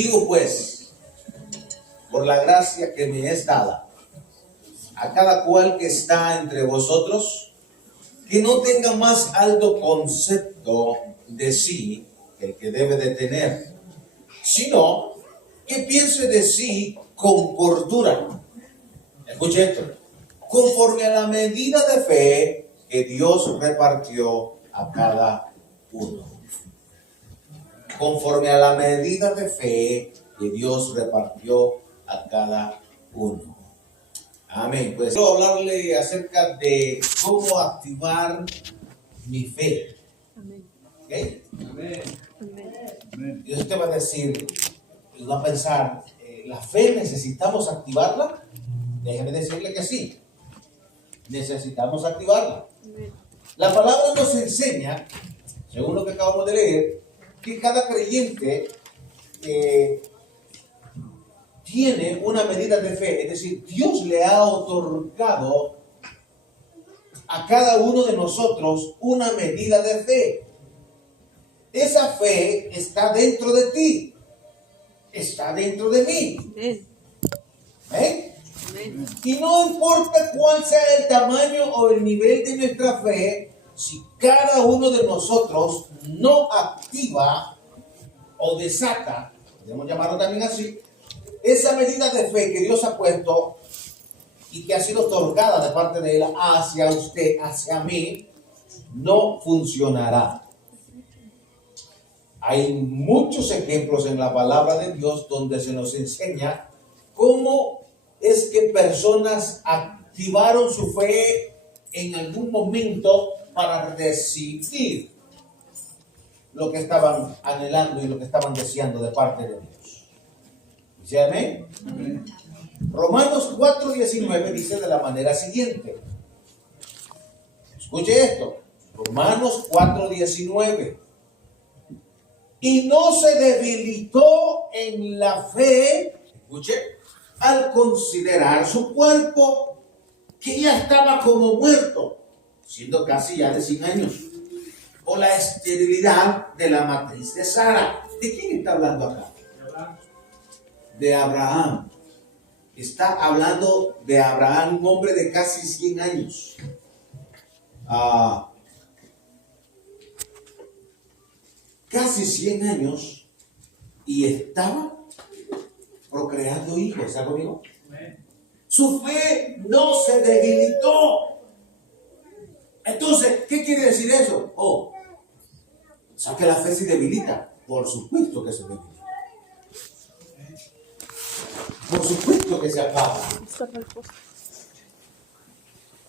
Digo pues, por la gracia que me es dada, a cada cual que está entre vosotros, que no tenga más alto concepto de sí que el que debe de tener, sino que piense de sí con cordura. Escuche esto. Conforme a la medida de fe que Dios repartió a cada uno. Conforme a la medida de fe que Dios repartió a cada uno. Amén. Pues quiero hablarle acerca de cómo activar mi fe. Amén. ¿Okay? Amén. Y usted va a decir, y va a pensar, ¿la fe necesitamos activarla? Déjeme decirle que sí. Necesitamos activarla. Amén. La palabra nos enseña, según lo que acabamos de leer, que cada creyente tiene una medida de fe. Es decir, Dios le ha otorgado a cada uno de nosotros una medida de fe. Esa fe está dentro de ti. Está dentro de mí. Amén. ¿Eh? Amén. Y no importa cuál sea el tamaño o el nivel de nuestra fe, si cada uno de nosotros no activa o desata, podemos llamarlo también así, esa medida de fe que Dios ha puesto y que ha sido otorgada de parte de Él hacia usted, hacia mí, no funcionará. Hay muchos ejemplos en la palabra de Dios donde se nos enseña cómo es que personas activaron su fe en algún momento para recibir lo que estaban anhelando y lo que estaban deseando de parte de Dios. ¿Dice amén? Amén. Romanos 4:19 dice de la manera siguiente. Escuche esto. Romanos 4:19. Y no se debilitó en la fe, escuche, al considerar su cuerpo, que ya estaba como muerto, siendo casi ya de 100 años, o la esterilidad de la matriz de Sara. ¿De quién está hablando acá? De Abraham. Está hablando de Abraham, un hombre de casi 100 años. Casi 100 años y estaba procreando hijos. ¿Está conmigo? Su fe no se debilitó. Entonces, ¿qué quiere decir eso? O sea que la fe se debilita. Por supuesto que se debilita. Por supuesto que se apaga.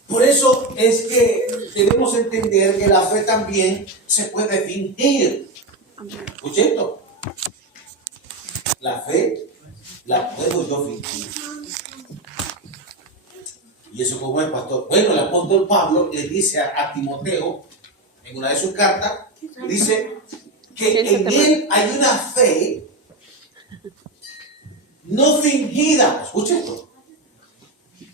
Por eso es que debemos entender que la fe también se puede fingir. Escuche esto. La fe la puedo yo fingir. Y eso como el pastor. Bueno, el apóstol Pablo le dice a Timoteo en una de sus cartas, dice que en él hay una fe no fingida. Escuche esto.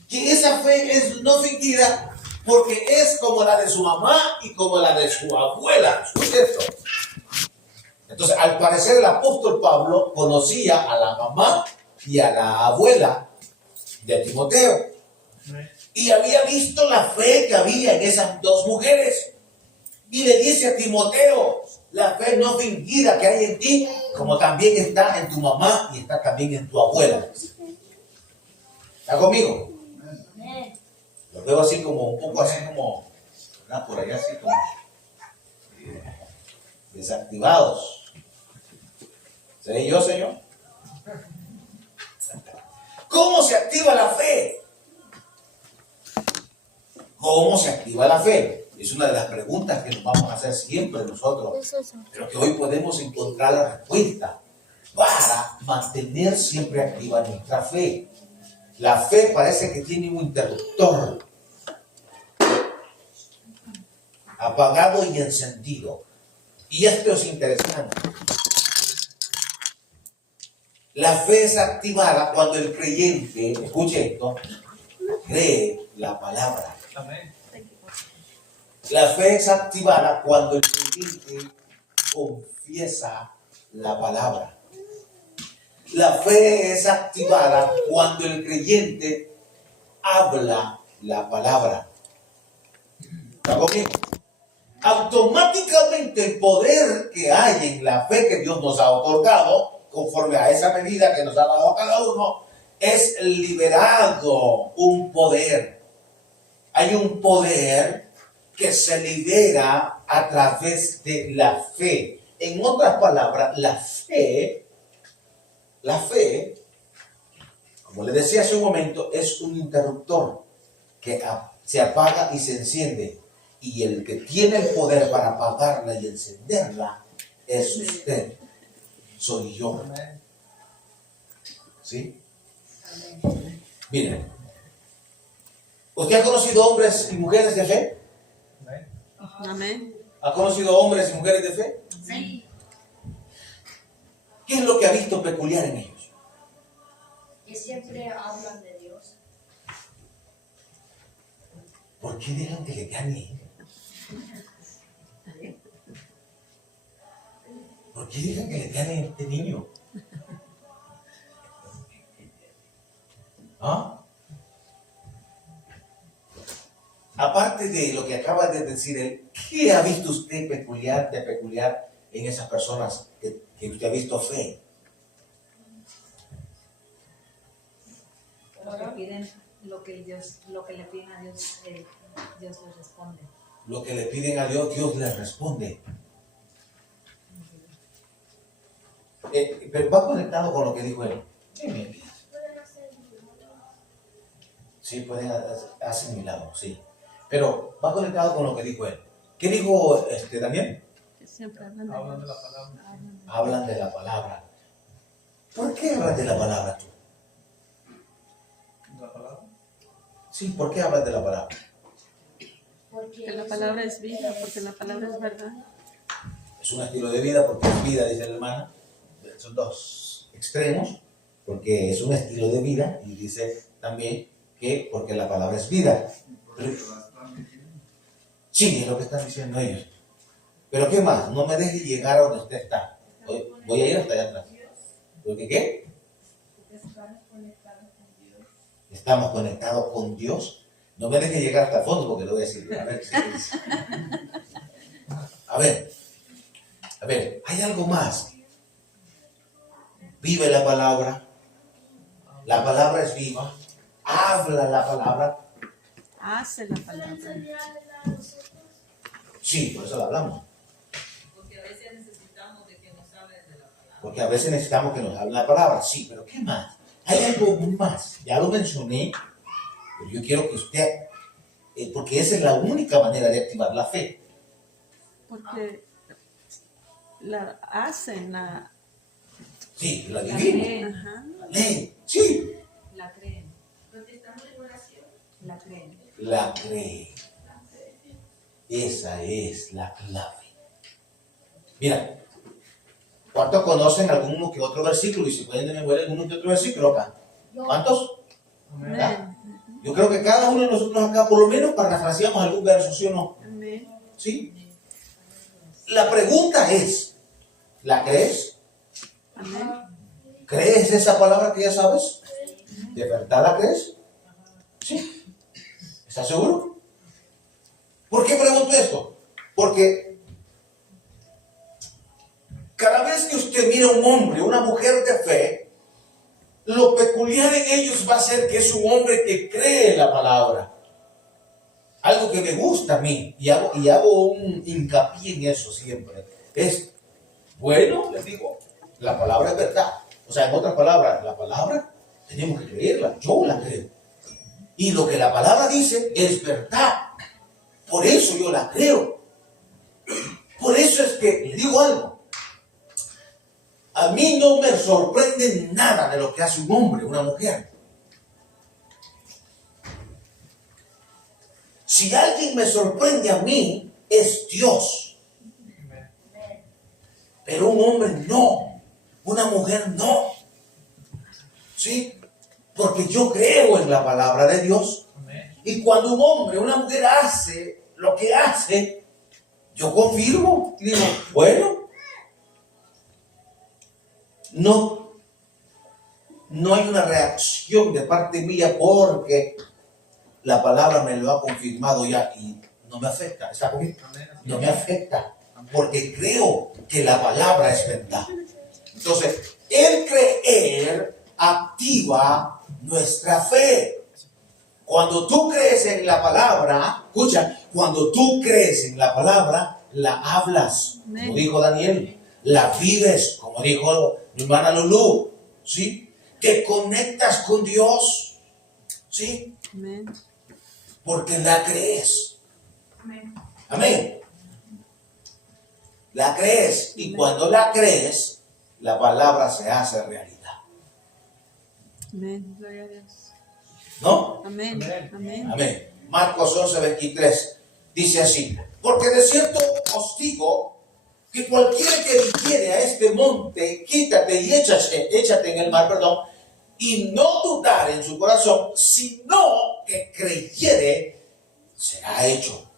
Que esa fe es no fingida porque es como la de su mamá y como la de su abuela. Escuche esto. Entonces, al parecer el apóstol Pablo conocía a la mamá y a la abuela de Timoteo. Y había visto la fe que había en esas dos mujeres. Y le dice a Timoteo, la fe no fingida que hay en ti, como también está en tu mamá y está también en tu abuela. ¿Está conmigo? Los veo así como, un poco así como, ¿verdad? Por allá así como desactivados. ¿Soy yo, Señor? ¿Cómo se activa la fe? ¿Cómo se activa la fe? Es una de las preguntas que nos vamos a hacer siempre nosotros, pero que hoy podemos encontrar la respuesta para mantener siempre activa nuestra fe. La fe parece que tiene un interruptor apagado y encendido. Y esto es interesante. La fe es activada cuando el creyente, escuche esto, cree la palabra. Amén. La fe es activada cuando el creyente confiesa la palabra. La fe es activada cuando el creyente habla la palabra. ¿Está conmigo? Automáticamente el poder que hay en la fe que Dios nos ha otorgado, conforme a esa medida que nos ha dado a cada uno, es liberado un poder. Hay un poder que se libera a través de la fe. En otras palabras, la fe, como les decía hace un momento, es un interruptor que se apaga y se enciende. Y el que tiene el poder para apagarla y encenderla es usted, soy yo. ¿Sí? Miren, ¿usted ha conocido hombres y mujeres de fe? Amén. ¿Ha conocido hombres y mujeres de fe? Sí. ¿Qué es lo que ha visto peculiar en ellos? Que siempre hablan de Dios. ¿Por qué dejan que le gane? ¿Por qué dejan que le gane a este niño? ¿Ah? Aparte de lo que acaba de decir él, ¿qué ha visto usted peculiar en esas personas que usted ha visto fe? Lo que piden, lo que le piden a Dios, Dios les responde. Lo que le piden a Dios, Dios les responde. Pero va conectado con lo que dijo él. Sí, pueden hacer milagros, sí. Pero va conectado con lo que dijo él. ¿Qué dijo Daniel? Que siempre hablan de la palabra. Hablan de la palabra. ¿Por qué hablas de la palabra tú? ¿La palabra? Sí, ¿por qué hablas de la palabra? Porque la palabra es vida, porque la palabra es verdad. Es un estilo de vida porque es vida, dice la hermana. Son dos extremos, porque es un estilo de vida, y dice también que porque la palabra es vida. Sí, es lo que están diciendo ellos. Pero ¿qué más? No me deje llegar a donde usted está. Voy a ir hasta allá atrás. ¿Porque qué? Estamos conectados con Dios. No me deje llegar hasta el fondo porque le voy a decir. A ver, hay algo más. Vive la palabra es viva, habla la palabra, Hace la palabra. sí, por eso la hablamos. Porque a veces necesitamos de que nos hablen de la palabra. Porque a veces necesitamos que nos hable la palabra, sí, pero ¿qué más? Hay algo más, ya lo mencioné, pero yo quiero que usted, porque esa es la única manera de activar la fe. Porque la hacen, Sí, la vivimos, ajá. la leen, sí, La creen, Porque estamos en oración. la creen. la creen. Esa es la clave. Mira, ¿cuántos conocen alguno que otro versículo? Y si pueden devolver alguno que otro versículo acá. ¿Cuántos? Amén. Yo creo que cada uno de nosotros acá, por lo menos, parafraseamos algún verso, ¿sí o no? Amén. ¿Sí? La pregunta es, ¿la crees? Amén. ¿Crees esa palabra que ya sabes? ¿De verdad la crees? ¿Sí? ¿Estás seguro? ¿Por qué pregunto esto? Porque cada vez que usted mira a un hombre, una mujer de fe, lo peculiar en ellos va a ser que es un hombre que cree la palabra. Algo que me gusta a mí, y hago un hincapié en eso siempre, es, bueno, les digo, la palabra es verdad. O sea, en otras palabras, la palabra tenemos que creerla, yo la creo. Y lo que la palabra dice es verdad. Por eso yo la creo. Por eso es que, le digo algo, a mí no me sorprende nada de lo que hace un hombre, una mujer. Si alguien me sorprende a mí, es Dios. Pero un hombre no, una mujer no. ¿Sí? Porque yo creo en la palabra de Dios. Y cuando un hombre, una mujer hace lo que hace, yo confirmo y digo, bueno, no, no hay una reacción de parte mía porque la palabra me lo ha confirmado ya y no me afecta. ¿Está conmigo? No me afecta porque creo que la palabra es verdad. Entonces, el creer activa nuestra fe. Cuando tú crees en la palabra, escucha, cuando tú crees en la palabra, la hablas, como dijo Daniel, la vives, como dijo mi hermana Lulú, ¿sí? Te conectas con Dios, ¿sí? Amén. Porque la crees. Amén. Amén. La crees y cuando la crees, la palabra se hace realidad. Amén. Gloria a Dios. ¿No? Amén. Amén. Amén. Marcos 11:23 dice así: porque de cierto os digo que cualquiera que dijere a este monte, quítate y échate en el mar, y no dudar en su corazón, sino que creyere, será hecho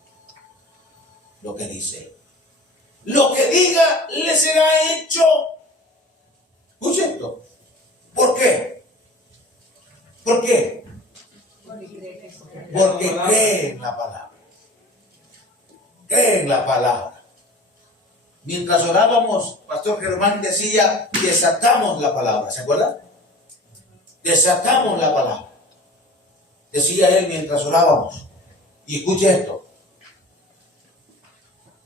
lo que dice. Lo que diga le será hecho. Escucha esto. ¿Por qué? ¿Por qué? Porque cree en la palabra. Cree en la palabra. Mientras orábamos, Pastor Germán decía, desatamos la palabra. ¿Se acuerdan? Desatamos la palabra. Decía él mientras orábamos. Y escuche esto.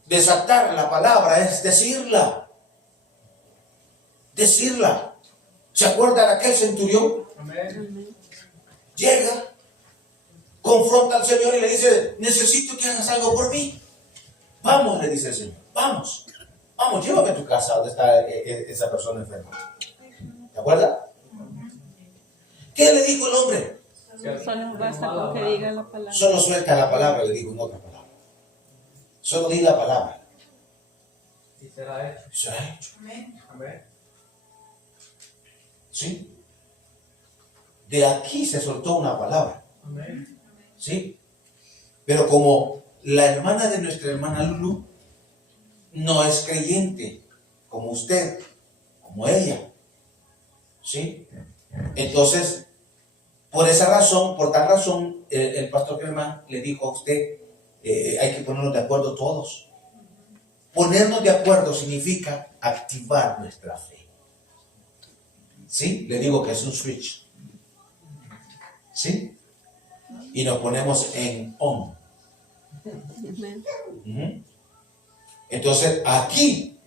Desatar la palabra es decirla. Decirla. ¿Se acuerda de aquel centurión? Amén. Llega, confronta al Señor y le dice, necesito que hagas algo por mí. Vamos, le dice el Señor, vamos, llévame a tu casa donde está esa persona enferma. ¿Te acuerdas? ¿Qué le dijo el hombre? Solo basta con que diga la palabra. Solo suelta la palabra, le dijo en otra palabra. Solo di la palabra. Y será hecho. Será hecho. Amén. ¿Sí? De aquí se soltó una palabra. Amén. ¿Sí? Pero como la hermana de nuestra hermana Lulu no es creyente, como usted, como ella, ¿sí? Entonces, por tal razón, el pastor Germán le dijo a usted, hay que ponernos de acuerdo todos. Ponernos de acuerdo significa activar nuestra fe. ¿Sí? Le digo que es un switch. ¿Sí? Y nos ponemos en on. Amén. Uh-huh. Entonces, aquí,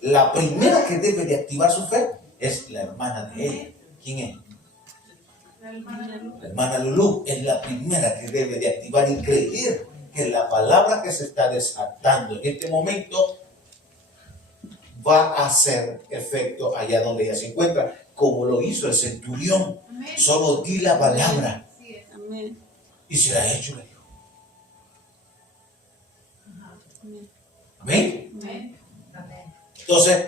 la primera que debe de activar su fe es la hermana de ella. ¿Quién es? La hermana Lulú es la primera que debe de activar y creer que la palabra que se está desatando en este momento va a hacer efecto allá donde ella se encuentra, como lo hizo el centurión. Amén. Solo di la palabra Amén. y será hecho, le dijo. Amén. Amén. Amén. Entonces,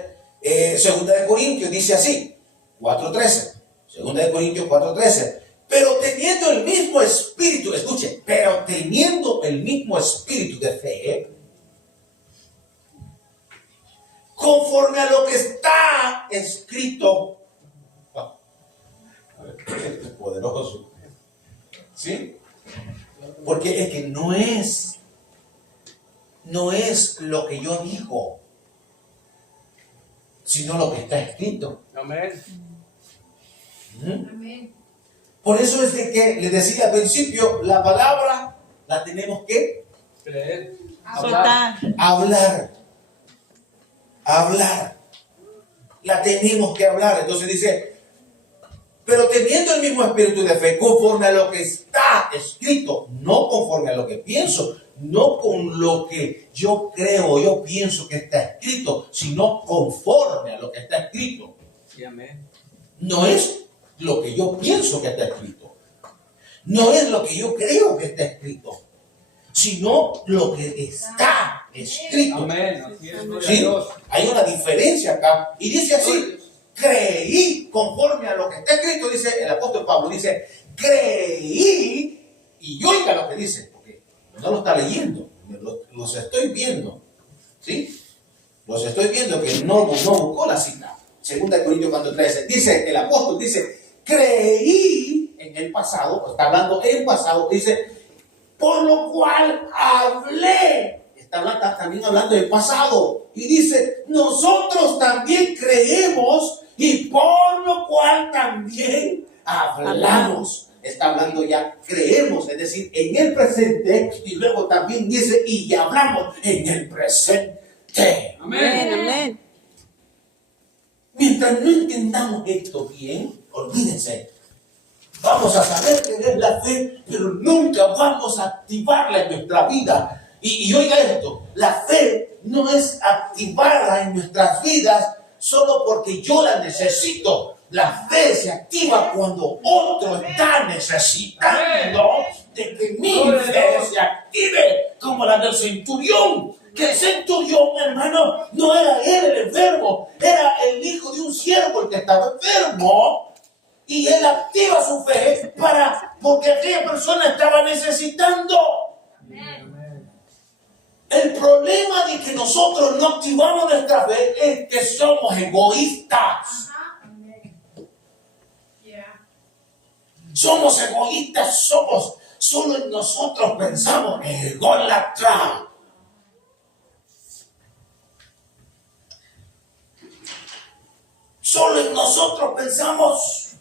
Segunda de Corintios dice así, 4:13. Segunda de Corintios 4:13. Pero teniendo el mismo espíritu, escuche, pero teniendo el mismo espíritu de fe, conforme a lo que está escrito. Esto es poderoso. ¿Sí? Porque es que no es lo que yo digo, sino lo que está escrito. Amén. Amén. Por eso es de que les decía al principio, la palabra la tenemos que Creer. Soltar. hablar. La tenemos que hablar. Entonces dice, pero teniendo el mismo espíritu de fe, conforme a lo que está escrito, no conforme a lo que pienso, no con lo que yo creo, yo pienso que está escrito, sino conforme a lo que está escrito. Sí, amén. No es lo que yo pienso que está escrito, no es lo que yo creo que está escrito, sino lo que está escrito. Amén. Así es, gloria a ¿Sí? Dios. Hay una diferencia acá. Y dice así, creí conforme a lo que está escrito, dice el apóstol Pablo, dice, creí, y oiga lo que dice, porque no lo está leyendo, los estoy viendo, ¿sí? Los estoy viendo que no buscó la cita. Segunda de Corintios 4:13, dice el apóstol, dice, creí en el pasado, está hablando en pasado, dice, por lo cual hablé. Está también hablando del pasado. Y dice, nosotros también creemos y por lo cual también hablamos. Está hablando ya, creemos, es decir, en el presente, y luego también dice, y ya hablamos en el presente. Amén, amén. Mientras no entendamos esto bien, olvídense, vamos a saber que es la fe, pero nunca vamos a activarla en nuestra vida. Y oiga esto, la fe no es activada en nuestras vidas solo porque yo la necesito. La fe se activa cuando otro está necesitando de que mi fe se active, como la del centurión. Que el centurión, hermano, no era él el enfermo, era el hijo de un siervo el que estaba enfermo. Y él activa su fe porque aquella persona estaba necesitando. El problema de que nosotros no activamos nuestra fe es que somos egoístas. Somos egoístas, solo en nosotros pensamos, ególatra. Solo en nosotros pensamos.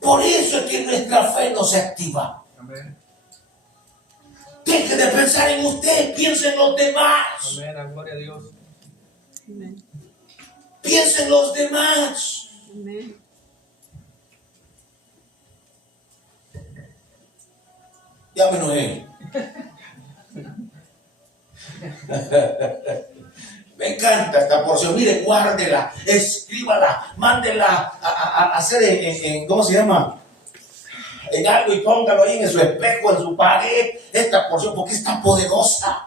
Por eso es que nuestra fe no se activa. Amén. Deje de pensar en usted, piense en los demás. Amén. La gloria a Dios. Amén. Piense en los demás. Amén. Ya me enojé. Me encanta esta porción. Mire, guárdela, escríbala, mándela a hacer en ¿cómo se llama? En algo y póngalo ahí en su espejo, en su pared. Esta porción, porque es tan poderosa.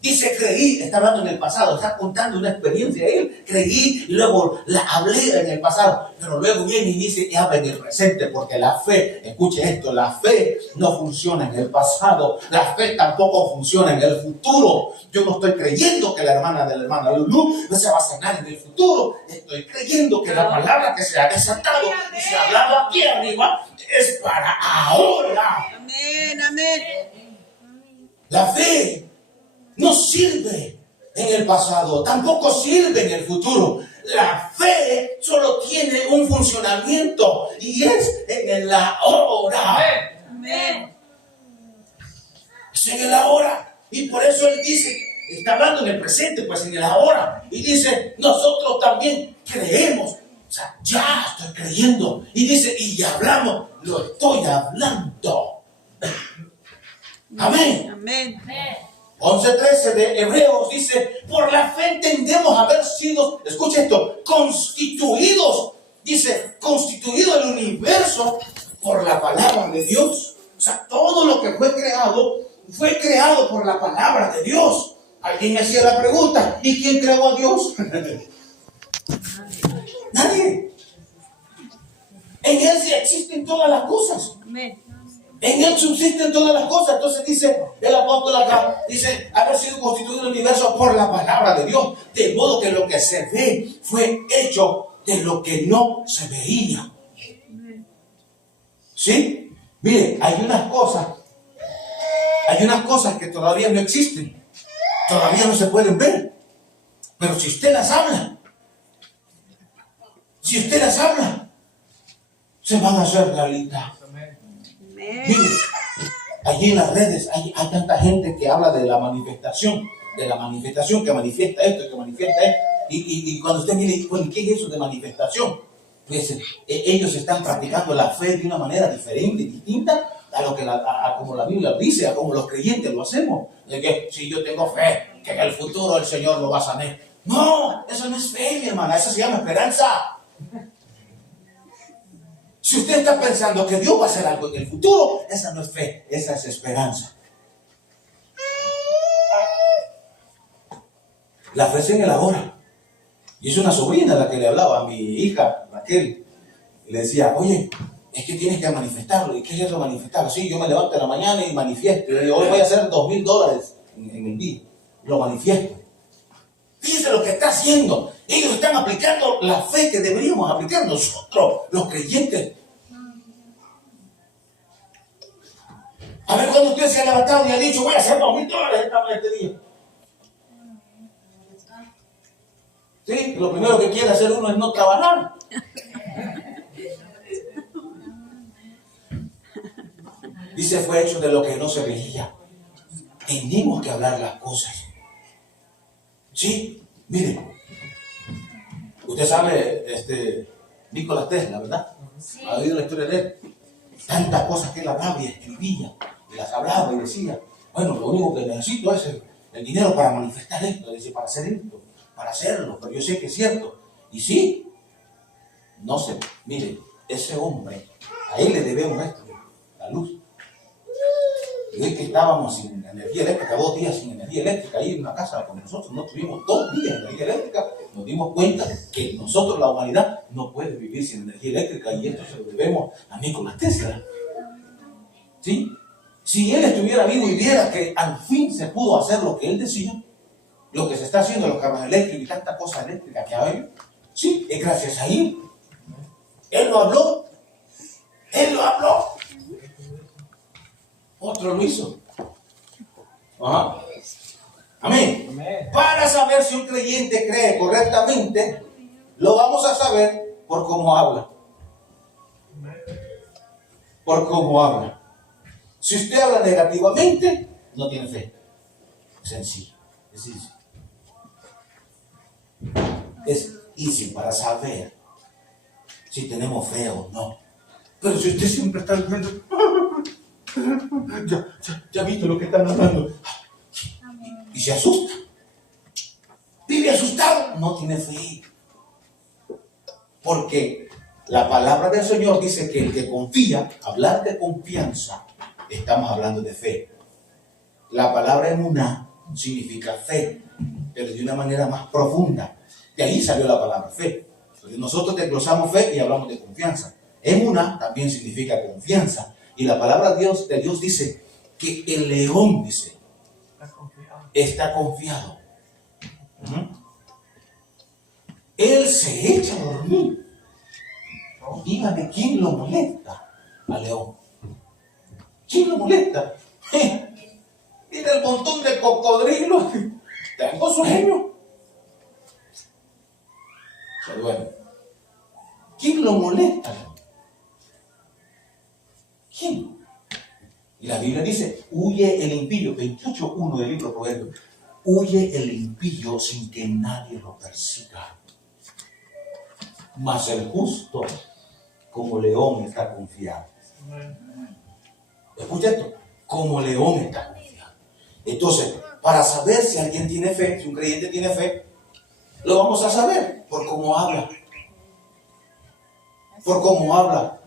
Dice, creí, está hablando en el pasado, está contando una experiencia. Él creí y luego la hablé en el pasado, pero luego viene y dice y habla en el presente, porque la fe, escuche esto, la fe no funciona en el pasado, la fe tampoco funciona en el futuro. Yo no estoy creyendo que la hermana de la hermana Lulú no se va a sanar en el futuro. Estoy creyendo que la palabra que se ha desatado y se ha hablado aquí arriba es para ahora. Amén, amén. La fe no sirve en el pasado, tampoco sirve en el futuro. La fe solo tiene un funcionamiento y es en el ahora. Amén. Es en el ahora. Y por eso él dice, está hablando en el presente, pues en el ahora. Y dice, nosotros también creemos. O sea, ya estoy creyendo. Y dice, y ya hablamos, lo estoy hablando. Amén. Amén. 11:13 de Hebreos dice, por la fe entendemos haber sido, escucha esto, constituidos, dice, constituido el universo por la palabra de Dios. O sea, todo lo que fue creado por la palabra de Dios. Alguien me hacía la pregunta, ¿y quién creó a Dios? Nadie. En Él sí existen todas las cosas. Amén. En Él subsisten todas las cosas. Entonces dice el apóstol acá, dice, haber sido constituido el universo por la palabra de Dios. De modo que lo que se ve fue hecho de lo que no se veía. ¿Sí? Mire, hay unas cosas que todavía no existen. Todavía no se pueden ver. Pero si usted las habla, se van a hacer realidad. Mire, allí en las redes hay tanta gente que habla de la manifestación que manifiesta esto, que manifiesta esto. Y cuando usted mire, bueno, ¿qué es eso de manifestación? Pues ellos están practicando la fe de una manera diferente, distinta a lo que a como la Biblia dice, a como los creyentes lo hacemos. De que si yo tengo fe, que en el futuro el Señor lo va a sanar. No, eso no es fe, mi hermana, eso se llama esperanza. Si usted está pensando que Dios va a hacer algo en el futuro, esa no es fe, esa es esperanza. La fe es en el ahora. Y es una sobrina la que le hablaba a mi hija, Raquel. Y le decía, oye, es que tienes que manifestarlo. ¿Y qué es eso manifestarlo? Sí, yo me levanto en la mañana y manifiesto. Y hoy voy a hacer $2,000 en el día. Lo manifiesto. Fíjense lo que está haciendo. Ellos están aplicando la fe que deberíamos aplicar nosotros, los creyentes. A ver, cuando usted se ha levantado y ha dicho, voy a hacer $2,000 este día. Sí, lo primero que quiere hacer uno es no trabajar. Dice, fue hecho de lo que no se veía. Tenemos que hablar las cosas. Sí, miren. Usted sabe, Nikola Tesla, ¿verdad? Sí. ¿Ha oído la historia de él? Tantas cosas que él hablaba y escribía, y las hablaba y decía, bueno, lo único que necesito es el dinero para manifestar esto, dice, para hacer esto, para hacerlo, pero yo sé que es cierto. Y sí, no sé, mire, ese hombre, a él le debemos esto, la luz. Y hoy que estábamos sin energía eléctrica, 2 días sin energía eléctrica, ahí en una casa con nosotros, no tuvimos 2 días de energía eléctrica, nos dimos cuenta que nosotros, la humanidad, no puede vivir sin energía eléctrica, y esto se lo debemos a Nikola Tesla. ¿Sí? Si él estuviera vivo y viera que al fin se pudo hacer lo que él decía, lo que se está haciendo, los carros eléctricos y tantas cosas eléctricas que hay, sí, es gracias a él. Él lo habló. Él lo habló. Otro lo hizo. Ajá. Amén. Amén. Para saber si un creyente cree correctamente, lo vamos a saber por cómo habla. Por cómo habla. Si usted habla negativamente, no tiene fe. Sencillo. Es easy. Es easy para saber si tenemos fe o no. Pero si usted siempre está diciendo, ya viste lo que están hablando, y se asusta, vive asustado, no tiene fe. Porque la palabra del Señor dice que el que confía, hablar de confianza, estamos hablando de fe. La palabra emuná significa fe, pero de una manera más profunda. De ahí salió la palabra fe. Entonces nosotros desglosamos fe y hablamos de confianza. Emuná también significa confianza. Y la palabra de Dios dice que el león, dice, está confiado. Él se echa a dormir. Dígame, ¿quién lo molesta al león? ¿Quién lo molesta? Mira el montón de cocodrilos. Tengo sueño. Se duerme. ¿Quién lo molesta? ¿Quién? Y la Biblia dice, huye el impío, 28:1 del libro de Proverbios. Huye el impío sin que nadie lo persiga. Mas el justo, como león, está confiado. Escucha esto, como león está confiado. Entonces, para saber si alguien tiene fe, si un creyente tiene fe, lo vamos a saber por cómo habla. Por cómo habla.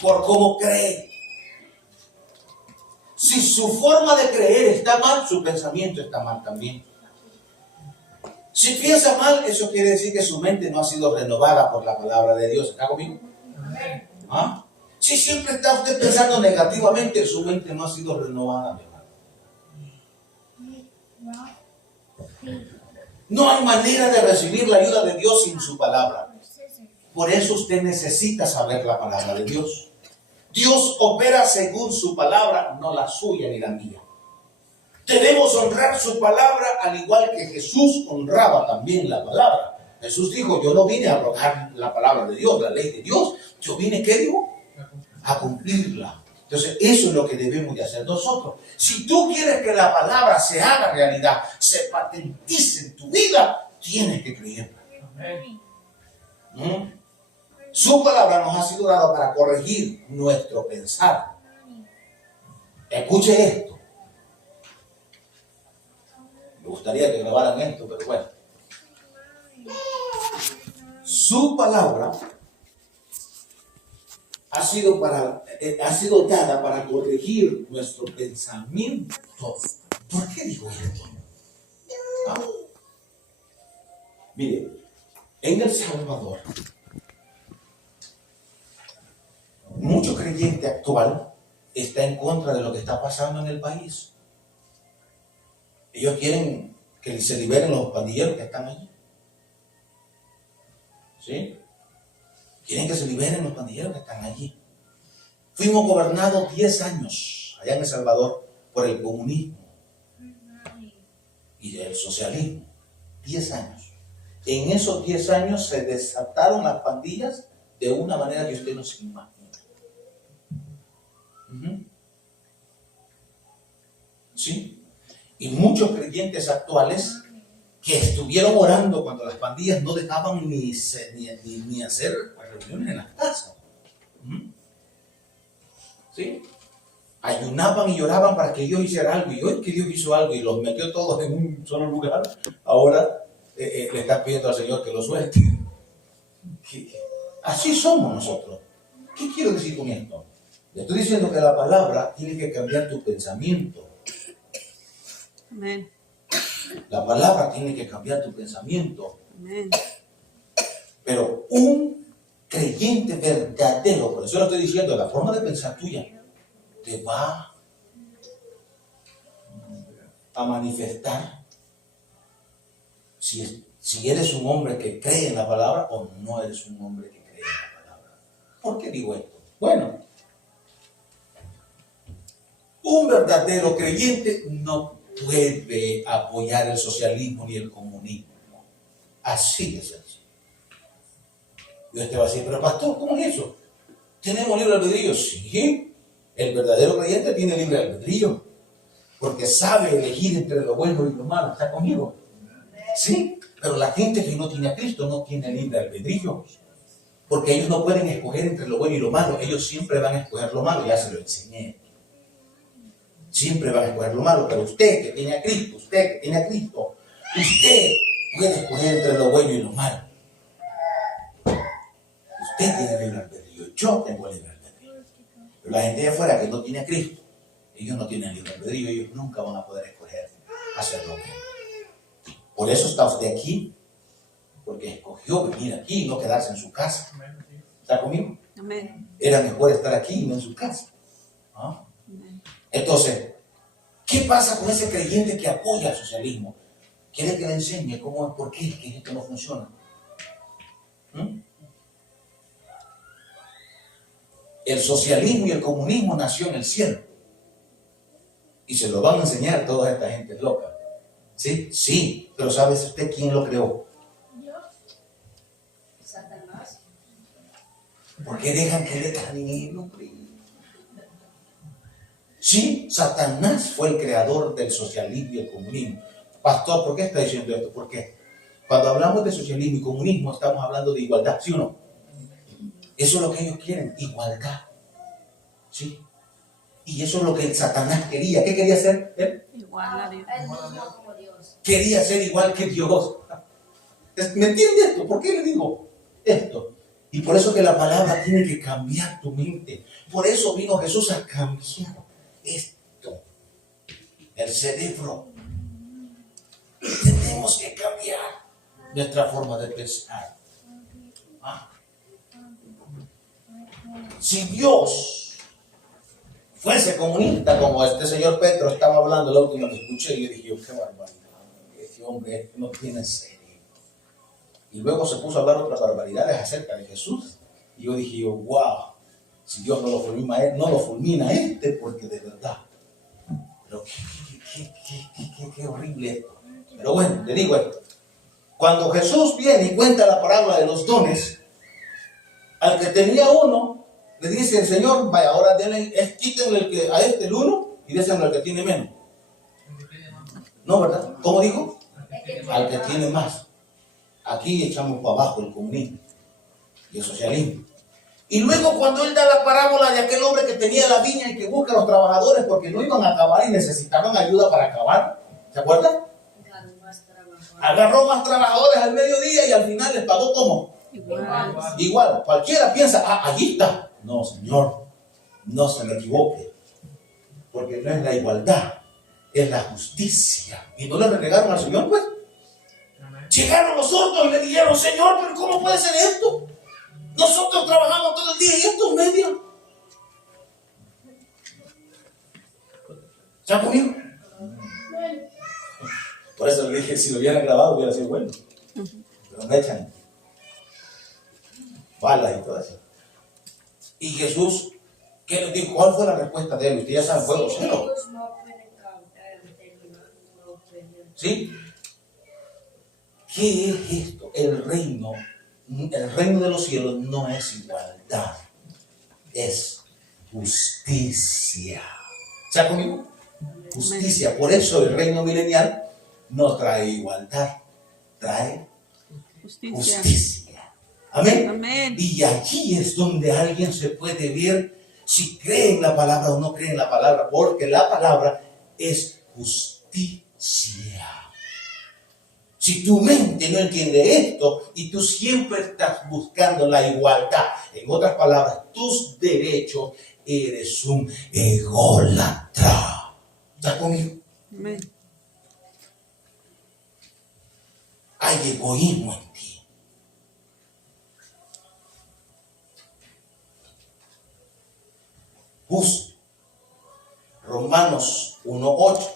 Por cómo cree. Si su forma de creer está mal, su pensamiento está mal también. Si piensa mal, eso quiere decir que su mente no ha sido renovada por la palabra de Dios. ¿Está conmigo? ¿Ah? Si siempre está usted pensando negativamente, su mente no ha sido renovada, mi hermano. No hay manera de recibir la ayuda de Dios sin su palabra. Por eso usted necesita saber la palabra de Dios. Dios opera según su palabra, no la suya ni la mía. Debemos honrar su palabra al igual que Jesús honraba también la palabra. Jesús dijo, yo no vine a abrogar la palabra de Dios, la ley de Dios. Yo vine, ¿qué digo? A cumplirla. Entonces, eso es lo que debemos de hacer nosotros. Si tú quieres que la palabra se haga realidad, se patentice en tu vida, tienes que creerla. Su palabra nos ha sido dada para corregir nuestro pensar. Escuche esto. Me gustaría que grabaran esto, pero bueno. Su palabra ha sido dada para corregir nuestro pensamiento. ¿Por qué digo esto? Mire, en El Salvador, mucho creyente actual está en contra de lo que está pasando en el país. Ellos quieren que se liberen los pandilleros que están allí. ¿Sí? Quieren que se liberen los pandilleros que están allí. Fuimos gobernados 10 años allá en El Salvador por el comunismo y el socialismo. 10 años. En esos 10 años se desataron las pandillas de una manera que usted no se imagina. ¿Sí? Y muchos creyentes actuales que estuvieron orando cuando las pandillas no dejaban ni hacer reuniones en las casas. ¿Sí? Ayunaban y lloraban para que Dios hiciera algo, y hoy que Dios hizo algo y los metió todos en un solo lugar, ahora le está pidiendo al Señor que los suelte. Así somos nosotros. ¿Qué quiero decir con esto? Le estoy diciendo que la palabra tiene que cambiar tu pensamiento. Amén. La palabra tiene que cambiar tu pensamiento. Amén. Pero un creyente verdadero, por eso lo estoy diciendo, la forma de pensar tuya te va a manifestar si eres un hombre que cree en la palabra o no eres un hombre que cree en la palabra. ¿Por qué digo esto? Bueno, un verdadero creyente no puede apoyar el socialismo ni el comunismo. Así es así. Y usted va a decir, pero pastor, ¿cómo es eso? ¿Tenemos libre albedrío? Sí. El verdadero creyente tiene libre albedrío, porque sabe elegir entre lo bueno y lo malo. ¿Está conmigo? Sí, pero la gente que no tiene a Cristo no tiene libre albedrío, porque ellos no pueden escoger entre lo bueno y lo malo. Ellos siempre van a escoger lo malo, ya se lo enseñé. Siempre van a escoger lo malo, pero usted que tiene a Cristo, usted puede escoger entre lo bueno y lo malo. Usted tiene libre albedrío, yo tengo libre albedrío. Pero la gente de afuera que no tiene a Cristo, ellos no tienen libre albedrío, ellos nunca van a poder escoger hacer lo mismo. Por eso está usted aquí, porque escogió venir aquí y no quedarse en su casa. ¿Está conmigo? Amén. Era mejor estar aquí y no en su casa. ¿Ah? Entonces, ¿qué pasa con ese creyente que apoya el socialismo? ¿Quiere que le enseñe cómo, por qué que esto no funciona? El socialismo y el comunismo nació en el cielo. Y se lo van a enseñar a toda esta gente loca. ¿Sí? Sí, pero ¿sabe usted quién lo creó? Satanás. ¿Por qué dejan que le ganen, hombre? Sí, Satanás fue el creador del socialismo y el comunismo. Pastor, ¿por qué está diciendo esto? Porque cuando hablamos de socialismo y comunismo estamos hablando de igualdad, ¿sí o no? Eso es lo que ellos quieren, igualdad. ¿Sí? Y eso es lo que Satanás quería. ¿Qué quería hacer él? Igual a Dios. Él mismo como Dios. Quería ser igual que Dios. ¿Me entiende esto? ¿Por qué le digo esto? Y por eso que la palabra tiene que cambiar tu mente. Por eso vino Jesús a cambiar esto. El cerebro. Tenemos que cambiar nuestra forma de pensar. Si Dios fuese comunista, como este señor Petro estaba hablando la última que escuché, yo dije, qué barbaridad, este hombre no tiene cerebro. Y luego se puso a hablar otras barbaridades acerca de Jesús. Y yo dije, wow, si Dios no lo fulmina a este, porque de verdad. Pero qué horrible esto. Pero bueno, le digo esto. Cuando Jesús viene y cuenta la parábola de los dones, al que tenía uno, le dice el Señor, vaya, ahora quítenle a este el uno y désenle al que tiene menos. No, ¿verdad? ¿Cómo dijo? Al que tiene más. Aquí echamos para abajo el comunismo y el socialismo. Y luego cuando él da la parábola de aquel hombre que tenía la viña y que busca a los trabajadores porque no iban a acabar y necesitaban ayuda para acabar, ¿se acuerdan? Agarró más trabajadores al mediodía y al final les pagó ¿cómo? Igual. Cualquiera piensa, allí está. No, Señor, no se me equivoque, porque no es la igualdad, es la justicia. Y no le renegaron al Señor, pues. Llegaron los otros y le dijeron, Señor, pero ¿cómo puede ser esto? Nosotros trabajamos todo el día y estos medios. ¿Está conmigo? Por eso le dije, si lo hubieran grabado hubiera sido bueno. Pero me echan balas y todo eso. Y Jesús, ¿qué les dijo? ¿Cuál fue la respuesta de él? Usted ya sabe, fue grosero. Ellos no pueden terminar, no pueden. ¿Sí? ¿Qué es esto? El reino de los cielos no es igualdad, es justicia. ¿Está conmigo? Justicia. Por eso el reino milenial no trae igualdad, trae Justicia. justicia. Amén. Amén. Y aquí es donde alguien se puede ver si cree en la palabra o no cree en la palabra, porque la palabra es justicia. Si tu mente no entiende esto y tú siempre estás buscando la igualdad, en otras palabras, tus derechos, eres un ególatra. ¿Estás conmigo? Amén. Hay egoísmo en ti. Justo. Romanos 1:8.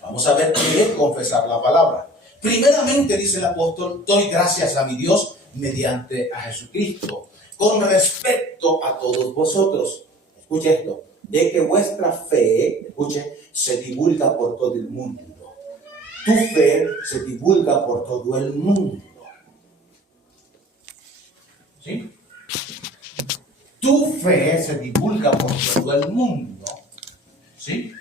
Vamos a ver qué es confesar la palabra. Primeramente, dice el apóstol, doy gracias a mi Dios mediante a Jesucristo, con respecto a todos vosotros. Escuche esto, de que vuestra fe, escuche, se divulga por todo el mundo. Tu fe se divulga por todo el mundo. ¿Sí? Tu fe se divulga por todo el mundo. ¿Sí?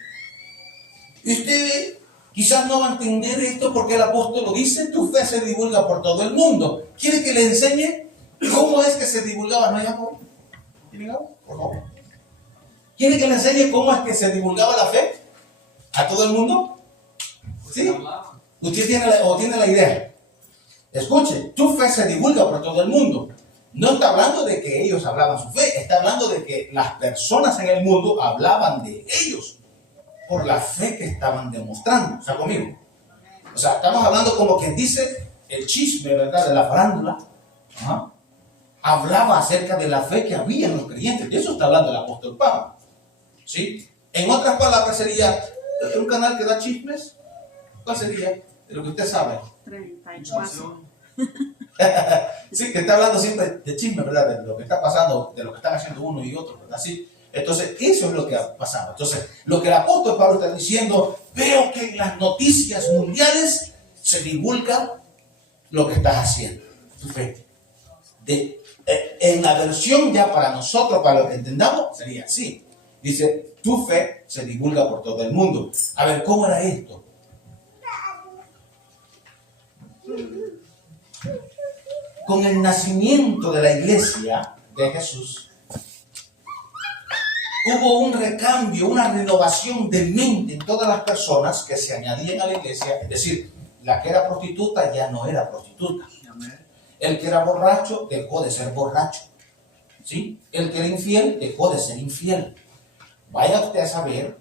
Y usted quizás no va a entender esto porque el apóstol lo dice, tu fe se divulga por todo el mundo. ¿Quiere que le enseñe cómo es que se divulgaba? ¿No hay algo? ¿Tiene algo? Por favor. ¿Quiere que le enseñe cómo es que se divulgaba la fe a todo el mundo? ¿Sí? Usted tiene la idea. Escuche, tu fe se divulga por todo el mundo. No está hablando de que ellos hablaban su fe, está hablando de que las personas en el mundo hablaban de ellos por la fe que estaban demostrando. ¿Está conmigo? O sea, estamos hablando como quien dice el chisme, ¿verdad? De la farándula. Ajá. Hablaba acerca de la fe que había en los creyentes. De eso está hablando el apóstol Pablo. ¿Sí? En otras palabras sería, un canal que da chismes, ¿cuál sería? De lo que usted sabe. 34. Sí, que está hablando siempre de chisme, ¿verdad? De lo que está pasando, de lo que están haciendo uno y otro, ¿verdad? Sí. Entonces, eso es lo que ha pasado. Entonces, lo que el apóstol Pablo está diciendo, veo que en las noticias mundiales se divulga lo que estás haciendo, tu fe. En la versión ya para nosotros, para lo que entendamos, sería así. Dice, tu fe se divulga por todo el mundo. A ver, ¿cómo era esto? Con el nacimiento de la iglesia de Jesús, hubo un recambio, una renovación de mente en todas las personas que se añadían a la iglesia. Es decir, la que era prostituta ya no era prostituta. El que era borracho dejó de ser borracho. ¿Sí? El que era infiel dejó de ser infiel. Vaya usted a saber,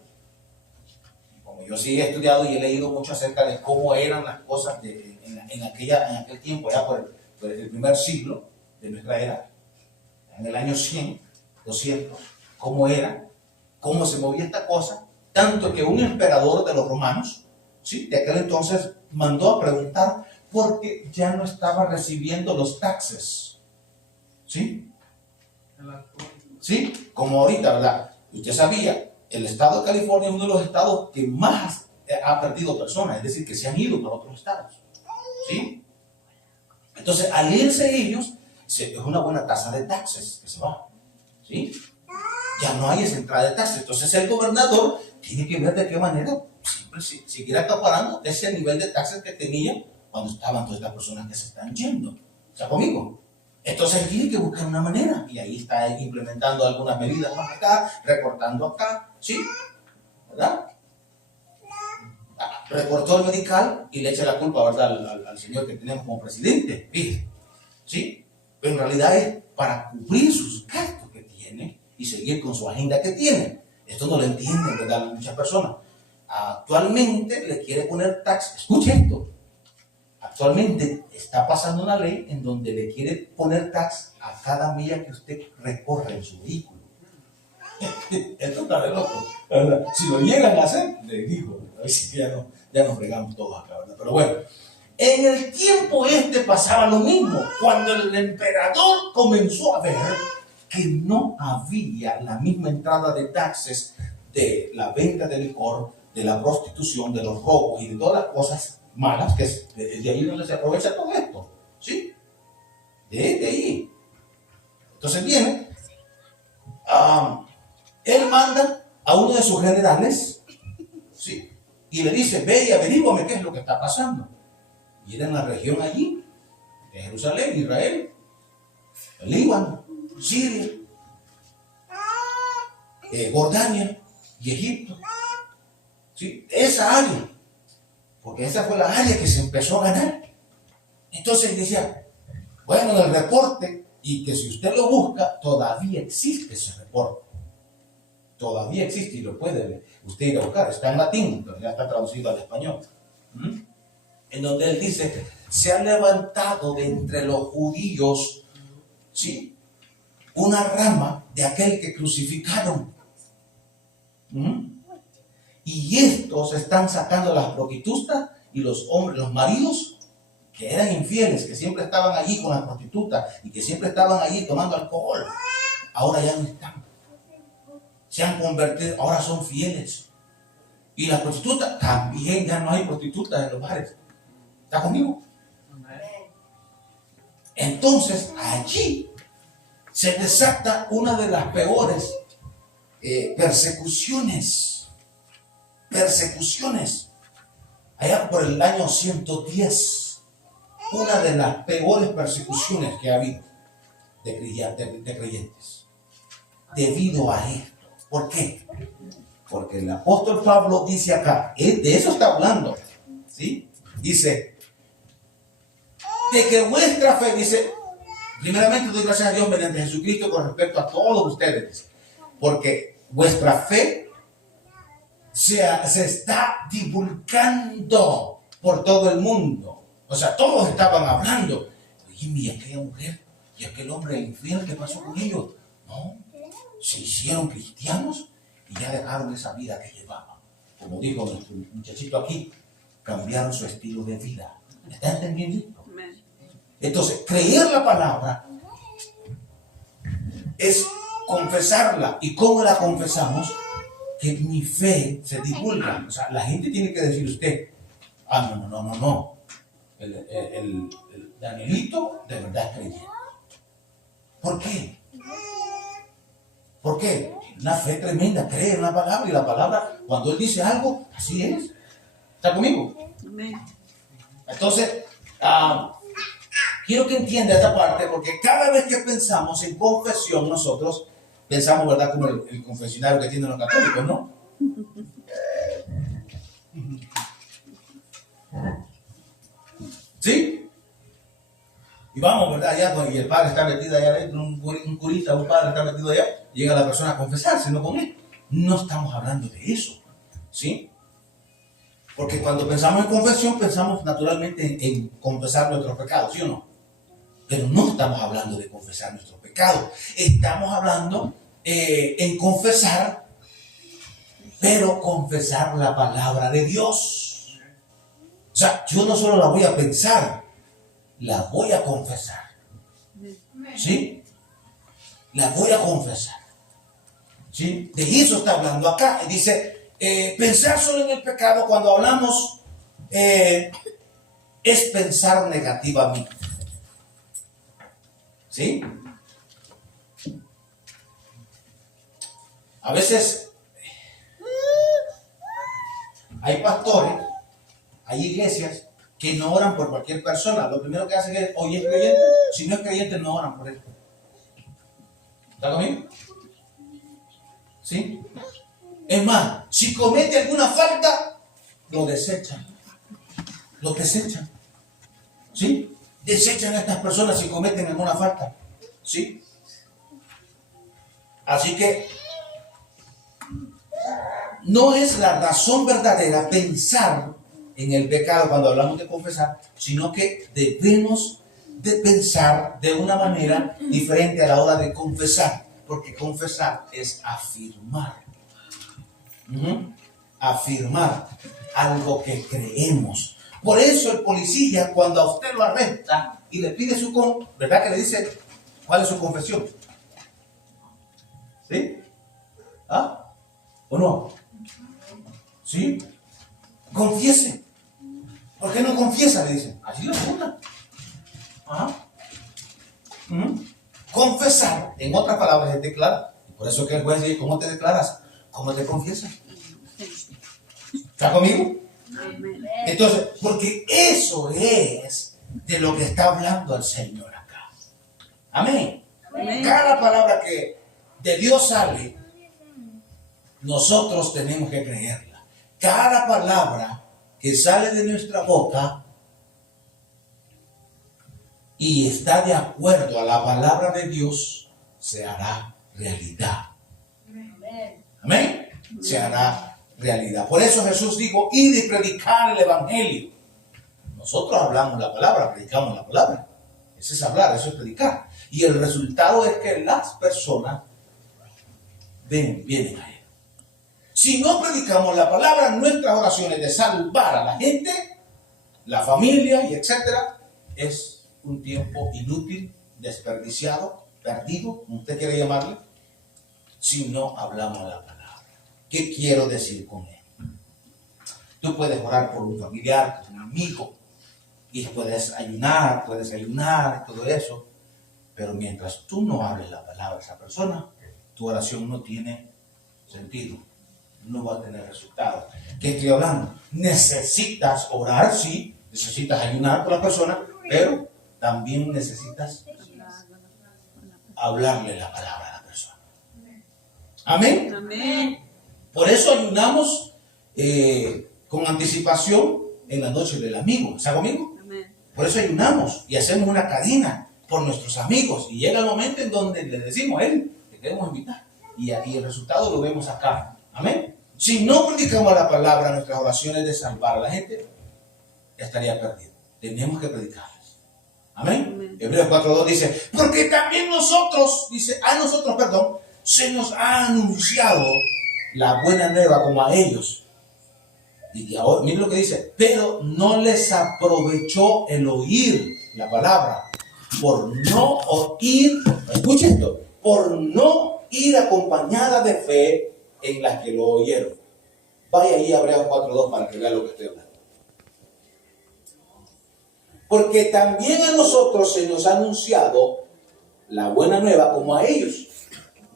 como yo sí he estudiado y he leído mucho acerca de cómo eran las cosas en aquel tiempo, ya por el primer siglo de nuestra era, en el año 100, 200, cómo era, cómo se movía esta cosa, tanto que un emperador de los romanos, ¿sí?, de aquel entonces mandó a preguntar por qué ya no estaba recibiendo los taxes. ¿Sí? ¿Sí? Como ahorita, ¿verdad? Usted sabía, el estado de California es uno de los estados que más ha perdido personas, es decir, que se han ido para otros estados. ¿Sí? Entonces, al irse ellos, es una buena tasa de taxes que se va. ¿Sí? Ya no hay esa entrada de taxes. Entonces, el gobernador tiene que ver de qué manera siempre seguir acaparando ese nivel de taxes que tenía cuando estaban todas estas personas que se están yendo. ¿Está conmigo? Entonces, tiene que buscar una manera. Y ahí está implementando algunas medidas más acá, recortando acá. ¿Sí? ¿Verdad? Recortó el medical y le echa la culpa, ¿verdad?, al señor que tenemos como presidente. Fíjese. ¿Sí? Pero en realidad es para cubrir sus gastos que tiene y seguir con su agenda que tiene. Esto no lo entienden, ¿verdad?, muchas personas. Actualmente le quiere poner tax. Escuche esto. Actualmente está pasando una ley en donde le quiere poner tax a cada milla que usted recorre en su vehículo. Esto está de loco. Si lo llegan a hacer, le digo, a ver si ya ya nos fregamos todos acá, ¿verdad? Pero bueno, en el tiempo pasaba lo mismo. Cuando el emperador comenzó a ver que no había la misma entrada de taxes de la venta de licor, de la prostitución, de los robos y de todas las cosas malas, que es de ahí donde se aprovecha todo esto, ¿sí? De ahí. Entonces viene, él manda a uno de sus generales, ¿sí? Y le dice, ve y averígüame qué es lo que está pasando. Y era en la región allí, de Jerusalén, Israel, el Líbano, Siria, Jordania y Egipto. ¿Sí? Esa área, porque esa fue la área que se empezó a ganar. Entonces decía, bueno, el reporte, y que si usted lo busca, todavía existe ese reporte. Todavía existe y lo puede usted ir a buscar. Está en latín, pero ya está traducido al español. En donde él dice, se ha levantado de entre los judíos, ¿sí?, una rama de aquel que crucificaron. Y estos están sacando las prostitutas y los hombres, los maridos que eran infieles, que siempre estaban allí con las prostitutas y que siempre estaban allí tomando alcohol. Ahora ya no están. Se han convertido, ahora son fieles. Y las prostitutas, también ya no hay prostitutas en los bares. ¿Está conmigo? Entonces, allí se desata una de las peores persecuciones. Allá por el año 110, una de las peores persecuciones que ha habido de creyentes. Debido a esto. ¿Por qué? Porque el apóstol Pablo dice acá, de eso está hablando, ¿sí? Dice, de que vuestra fe, dice, primeramente doy gracias a Dios mediante Jesucristo con respecto a todos ustedes, porque vuestra fe se está divulgando por todo el mundo. O sea, todos estaban hablando. Oye, y aquella mujer y aquel hombre infiel, ¿qué pasó con ellos? No, se hicieron cristianos y ya dejaron esa vida que llevaban. Como dijo nuestro muchachito aquí, cambiaron su estilo de vida. ¿Está entendiendo esto? Entonces, creer la palabra es confesarla. ¿Y cómo la confesamos? Que mi fe se divulga. O sea, la gente tiene que decir usted, no. El Danielito de verdad es creyente. ¿Por qué? ¿Por qué? Una fe tremenda, cree en la palabra y la palabra, cuando él dice algo, así es. ¿Está conmigo? Entonces, quiero que entienda esta parte, porque cada vez que pensamos en confesión, nosotros pensamos, ¿verdad?, como el confesionario que tienen los católicos, ¿no? ¿Sí? Y vamos, ¿verdad? Allá, y el padre está metido allá adentro, un curita, un padre está metido allá, llega la persona a confesarse, no con él. No estamos hablando de eso, ¿sí? Porque cuando pensamos en confesión, pensamos naturalmente en confesar nuestros pecados, ¿sí o no? Pero no estamos hablando de confesar nuestros pecados. Estamos hablando en confesar, pero confesar la palabra de Dios. O sea, yo no solo la voy a pensar, la voy a confesar. ¿Sí? La voy a confesar. ¿Sí? De eso está hablando acá. Dice, pensar solo en el pecado cuando hablamos es pensar negativamente. ¿Sí? A veces hay pastores, hay iglesias que no oran por cualquier persona. Lo primero que hacen es, oye, ¿es creyente? Si no es creyente, no oran por él. ¿Está conmigo? ¿Sí? Es más, si comete alguna falta, lo desechan. Lo desechan. ¿Sí? Desechan a estas personas si cometen alguna falta. ¿Sí? Así que no es la razón verdadera pensar en el pecado cuando hablamos de confesar, sino que debemos de pensar de una manera diferente a la hora de confesar, porque confesar es afirmar. afirmar algo que creemos. Por eso el policía, cuando a usted lo arresta y le pide ¿verdad que le dice cuál es su confesión? ¿Sí? ¿Ah? ¿O no? ¿Sí? Confiese. ¿Por qué no confiesa? Le dicen. Así lo preguntan. Ajá. Confesar, en otras palabras, es declarar. Por eso que el juez dice, ¿cómo te declaras? ¿Cómo te confiesas? ¿Está conmigo? Amén. Entonces, porque eso es de lo que está hablando el Señor acá. Amén. Amén. Cada palabra que de Dios sale, nosotros tenemos que creerla. Cada palabra que sale de nuestra boca y está de acuerdo a la palabra de Dios, se hará realidad. Amén. Se hará realidad. Por eso Jesús dijo, id y predicar el evangelio. Nosotros hablamos la palabra, predicamos la palabra. Eso es hablar, eso es predicar. Y el resultado es que las personas vienen a Él. Si no predicamos la palabra, nuestras oraciones de salvar a la gente, la familia y etcétera, es un tiempo inútil, desperdiciado, perdido, como usted quiere llamarle, si no hablamos la palabra. ¿Qué quiero decir con esto? Tú puedes orar por un familiar, por un amigo, y puedes ayunar y todo eso, pero mientras tú no hables la palabra a esa persona, tu oración no tiene sentido, no va a tener resultados. ¿Qué estoy hablando? Necesitas orar, sí, necesitas ayunar por la persona, pero también necesitas hablarle la palabra a la persona. Amén. Amén. Por eso ayunamos con anticipación en la noche del amigo. ¿Está conmigo? Amén. Por eso ayunamos y hacemos una cadena por nuestros amigos. Y llega el momento en donde le decimos a él, te queremos invitar. Y el resultado lo vemos acá. Amén. Si no predicamos la palabra, nuestras oraciones de salvar a la gente, ya estaría perdido. Tenemos que predicarles. Amén. Amén. Hebreos 4:2 dice, porque también nosotros, se nos ha anunciado la buena nueva como a ellos. Y ahora, miren lo que dice, pero no les aprovechó el oír la palabra, por no oír, escuche esto, por no ir acompañada de fe en las que lo oyeron. Vaya ahí a Hebreos 4:2 para que vea lo que estoy hablando. Porque también a nosotros se nos ha anunciado la buena nueva como a ellos.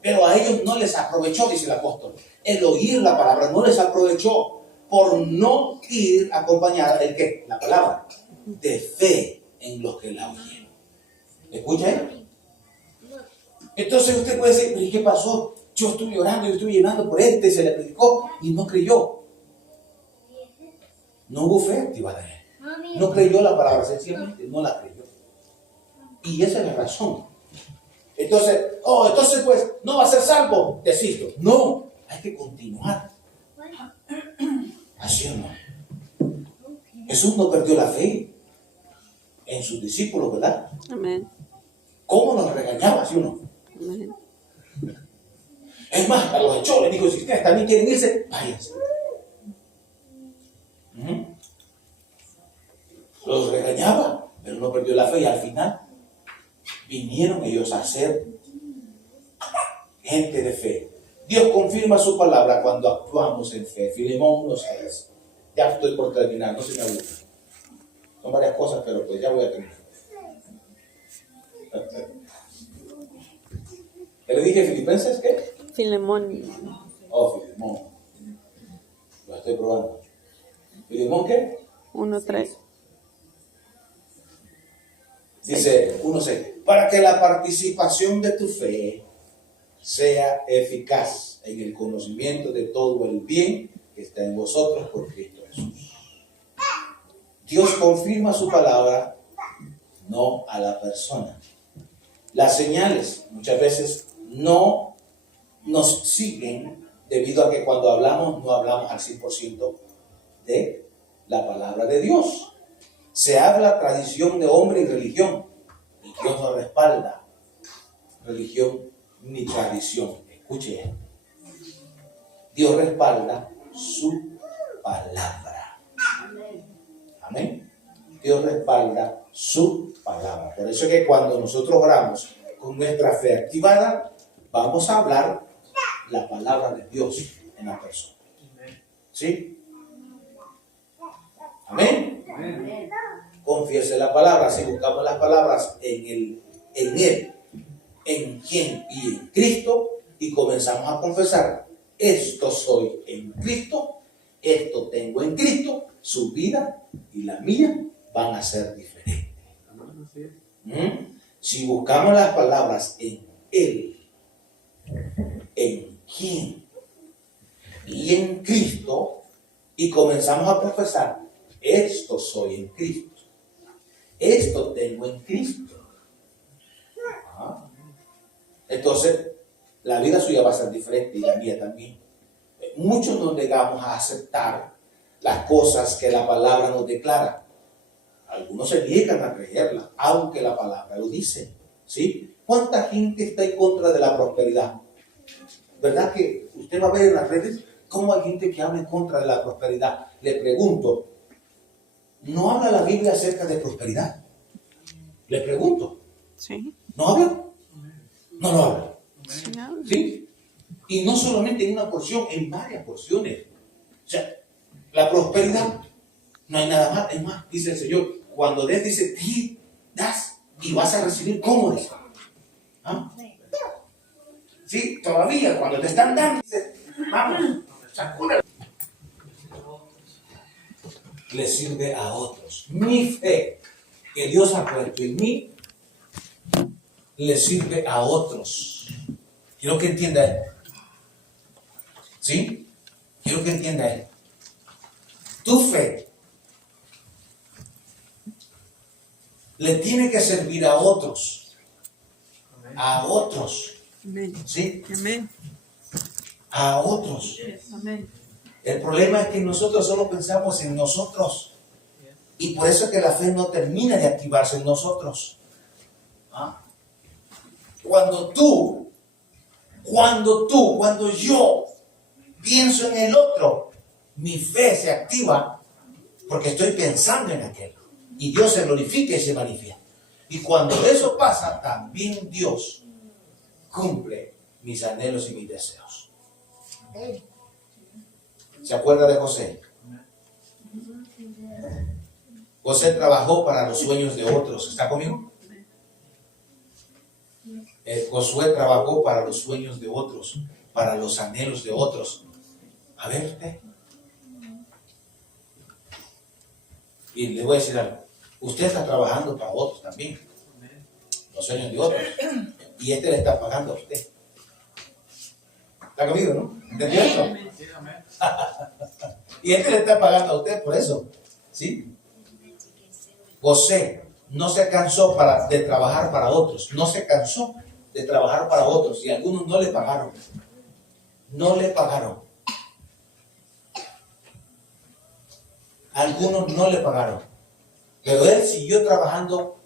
Pero a ellos no les aprovechó, dice el apóstol. El oír la palabra no les aprovechó por no ir acompañada del ¿qué? La palabra. De fe en los que la oyeron. ¿Escucha ahí? Entonces usted puede decir, ¿y qué pasó? Yo estuve orando, yo estuve llenando por este, se le predicó y no creyó. No hubo fe activada en él. No creyó la palabra, sencillamente no la creyó. Y esa es la razón. Entonces pues no va a ser salvo, desisto. No, hay que continuar. ¿Así o no? Jesús no perdió la fe en sus discípulos, ¿verdad? Amén. ¿Cómo nos regañaba, sí o no? Amén. Es más, a los echó, les dijo, si ustedes también quieren irse, váyanse. Los regañaba, pero no perdió la fe y al final vinieron ellos a ser gente de fe. Dios confirma su palabra cuando actuamos en fe. Filemón 1:6. Ya estoy por terminar, no se me aburre. Son varias cosas, pero pues ya voy a terminar. ¿Le dije Filipenses qué? Filemón. Oh, Filemón. Lo estoy probando. ¿Filemón qué? 1:3. Dice 1:6. Para que la participación de tu fe sea eficaz en el conocimiento de todo el bien que está en vosotros por Cristo Jesús. Dios confirma su palabra, no a la persona. Las señales muchas veces no nos siguen debido a que cuando hablamos no hablamos al 100% de la palabra de Dios. Se habla tradición de hombre y religión, y Dios no respalda religión ni tradición. Escuche esto. Dios respalda su palabra. Amén. Amén. Dios respalda su palabra. Por eso es que cuando nosotros oramos con nuestra fe activada, vamos a hablar la palabra de Dios en la persona. ¿Sí? Amén. Amén. Confiese la palabra. Si buscamos las palabras en Él, en quien y en Cristo, y comenzamos a confesar, esto soy en Cristo, esto tengo en Cristo, su vida y la mía van a ser diferentes. Si buscamos las palabras en Él, en quien y en Cristo, y comenzamos a confesar, esto soy en Cristo, esto tengo en Cristo. Entonces, la vida suya va a ser diferente y la mía también. Muchos nos negamos a aceptar las cosas que la palabra nos declara. Algunos se niegan a creerla, aunque la palabra lo dice. ¿Sí? ¿Cuánta gente está en contra de la prosperidad? ¿Verdad que usted va a ver en las redes cómo hay gente que habla en contra de la prosperidad? Le pregunto, ¿no habla la Biblia acerca de prosperidad? Le pregunto. Sí. ¿No habla? No lo habla. Sí, habla. ¿Sí? Y no solamente en una porción, en varias porciones. O sea, la prosperidad, no hay nada más. Es más, dice el Señor, cuando des, dice, di, das y vas a recibir como dice. ¿Ah? Sí, todavía cuando te están dando, dice, vamos, sacuda. Le sirve a otros. Mi fe que Dios ha puesto en mí le sirve a otros. Quiero que entienda esto. ¿Sí? Quiero que entienda esto. Tu fe le tiene que servir a otros. A otros. Amén. ¿Sí? Amén. A otros. Amén. El problema es que nosotros solo pensamos en nosotros. Y por eso es que la fe no termina de activarse en nosotros. ¿Ah? Cuando yo pienso en el otro, mi fe se activa porque estoy pensando en aquel. Y Dios se glorifica y se manifiesta. Y cuando eso pasa, también Dios cumple mis anhelos y mis deseos. ¿Se acuerda de José? José trabajó para los sueños de otros. ¿Está conmigo? Josué trabajó para los sueños de otros, para los anhelos de otros. A ver, usted. Y le voy a decir algo. Usted está trabajando para otros también. Los sueños de otros. Y este le está pagando a usted. ¿Está conmigo, no? ¿Entendió esto? Y este le está pagando a usted por eso. ¿Sí? José no se cansó de trabajar para otros. No se cansó de trabajar para otros. Y algunos no le pagaron. No le pagaron. Algunos no le pagaron. Pero él siguió trabajando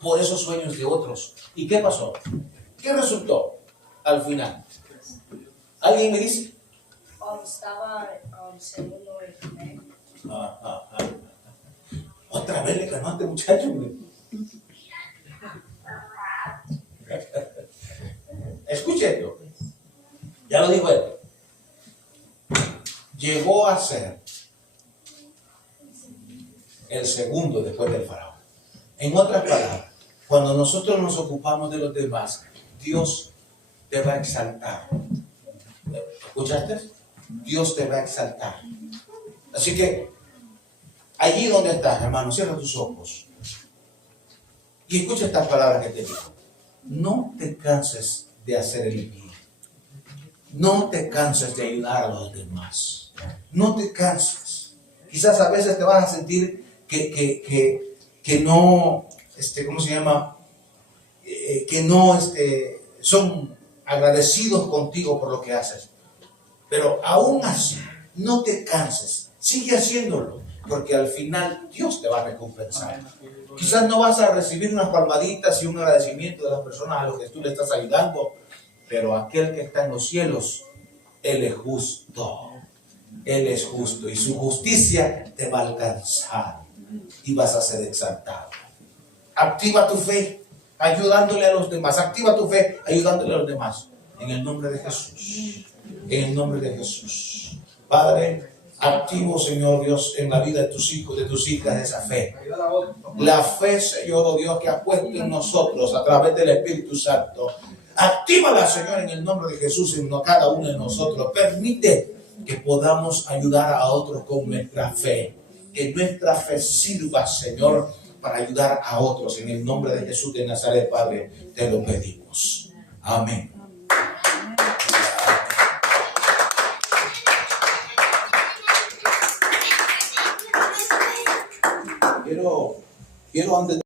por esos sueños de otros. ¿Y qué pasó? ¿Qué resultó al final? ¿Alguien me dice? Estaba segundo en Otra vez le ganó a este muchacho, hombre. Escuche esto. Ya lo dijo él. Llegó a ser el segundo después del faraón. En otras palabras, cuando nosotros nos ocupamos de los demás, Dios te va a exaltar. ¿Escuchaste? Dios te va a exaltar. Así que, allí donde estás, hermano, cierra tus ojos. Y escucha estas palabras que te digo. No te canses de hacer el bien. No te canses de ayudar a los demás. No te canses. Quizás a veces te vas a sentir que no, ¿cómo se llama? Que no son agradecidos contigo por lo que haces. Pero aún así, no te canses. Sigue haciéndolo. Porque al final Dios te va a recompensar. Quizás no vas a recibir unas palmaditas y un agradecimiento de las personas a los que tú le estás ayudando. Pero aquel que está en los cielos, Él es justo. Él es justo y su justicia te va a alcanzar y vas a ser exaltado. Activa tu fe ayudándole a los demás. Activa tu fe ayudándole a los demás. En el nombre de Jesús. En el nombre de Jesús. Padre, activo, Señor Dios, en la vida de tus hijos, de tus hijas, esa fe. La fe, Señor, oh Dios, que has puesto en nosotros a través del Espíritu Santo. Actívala, Señor, en el nombre de Jesús, en cada uno de nosotros. Permite que podamos ayudar a otros con nuestra fe. Que nuestra fe sirva, Señor, para ayudar a otros. En el nombre de Jesús de Nazaret, Padre, te lo pedimos. Amén. Quiero antes de